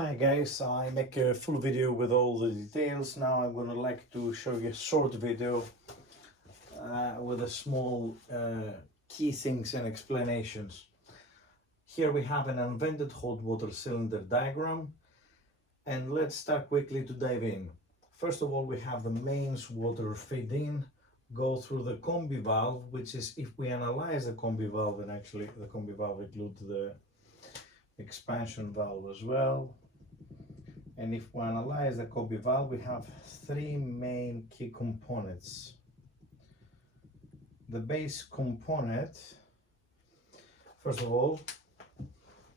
Hi guys, I make a full video with all the details. Now I'm gonna like to show you a short video with a small key things and explanations. Here we have an unvented hot water cylinder diagram, and let's start quickly to dive in. First of all, we have the mains water feed in, go through the combi valve, which is, if we analyze the combi valve, and actually the combi valve includes the expansion valve as well. And if we analyze the combi valve, we have three main key components. The base component, first of all,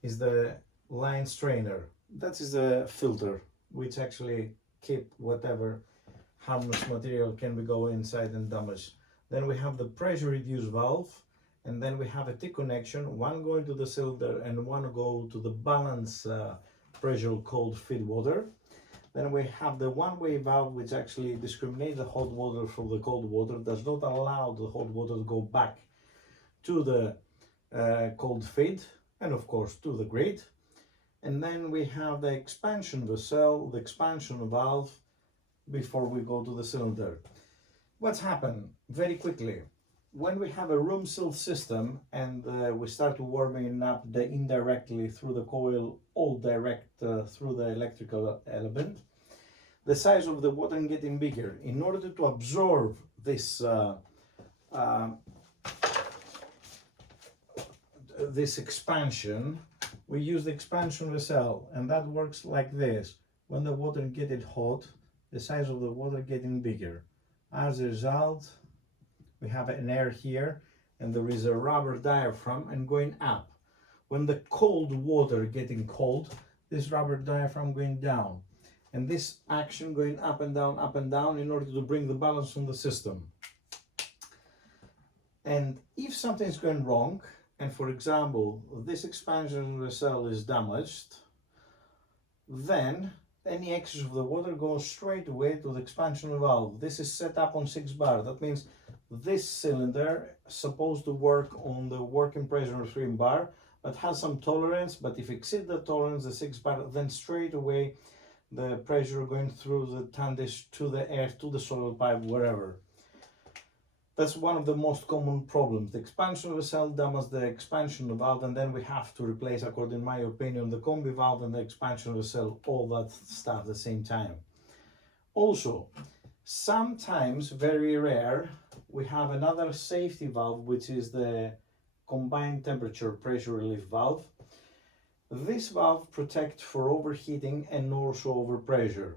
is the line strainer. That is the filter, which actually keep whatever harmless material can be go inside and damage. Then we have the pressure reduce valve, and then we have a T connection, one going to the cylinder and one go to the balance pressure cold feed water. Then we have the one-way valve, which actually discriminates the hot water from the cold water, does not allow the hot water to go back to the cold feed, and of course to the grid. And then we have the expansion vessel, the expansion valve, before we go to the cylinder. What's happened very quickly? When we have a room sealed system and we start warming up the indirectly through the coil, all direct through the electrical element, the size of the water is getting bigger. In order to absorb this this expansion, we use the expansion vessel, and that works like this. When the water getting hot, the size of the water getting bigger. As a result, we have an air here, and there is a rubber diaphragm and going up. When the cold water getting cold, this rubber diaphragm going down, and this action going up and down in order to bring the balance on the system. And if something is going wrong, and for example this expansion vessel is damaged, then any excess of the water goes straight away to the expansion valve. This is set up on 6 bar. That means this cylinder is supposed to work on the working pressure of 3 bar, but has some tolerance. But if exceed the tolerance, the 6 bar, then straight away the pressure going through the tandish to the air, to the soil pipe, wherever. That's one of the most common problems. The expansion vessel damages the expansion valve, and then we have to replace, according to my opinion, the combi valve and the expansion vessel, all that stuff at the same time. Also, sometimes, very rare, we have another safety valve, which is the combined temperature pressure relief valve. This valve protects for overheating and also overpressure.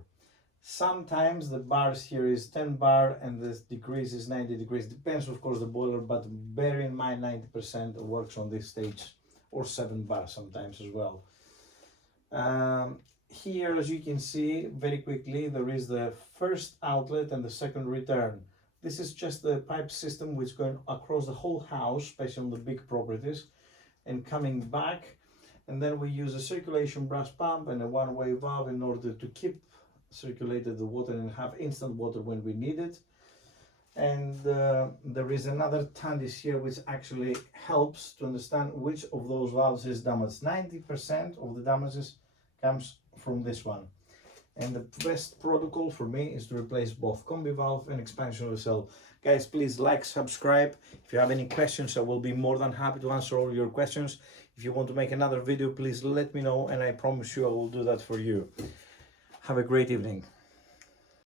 Sometimes the bars here is 10 bar and the degrees is 90 degrees. Depends, of course, the boiler, but bear in mind 90% works on this stage, or 7 bar sometimes as well. Here, as you can see very quickly, there is the first outlet and the second return. This is just the pipe system which is going across the whole house, especially on the big properties, and coming back. And then we use a circulation brass pump and a one-way valve in order to keep circulated the water and have instant water when we need it. And there is another tandish here which actually helps to understand which of those valves is damaged. 90% of the damages comes from this one. And the best protocol for me is to replace both combi valve and expansion vessel. Guys, please like, subscribe. If you have any questions, I will be more than happy to answer all your questions. If you want to make another video, please let me know, and I promise you I will do that for you. Have a great evening.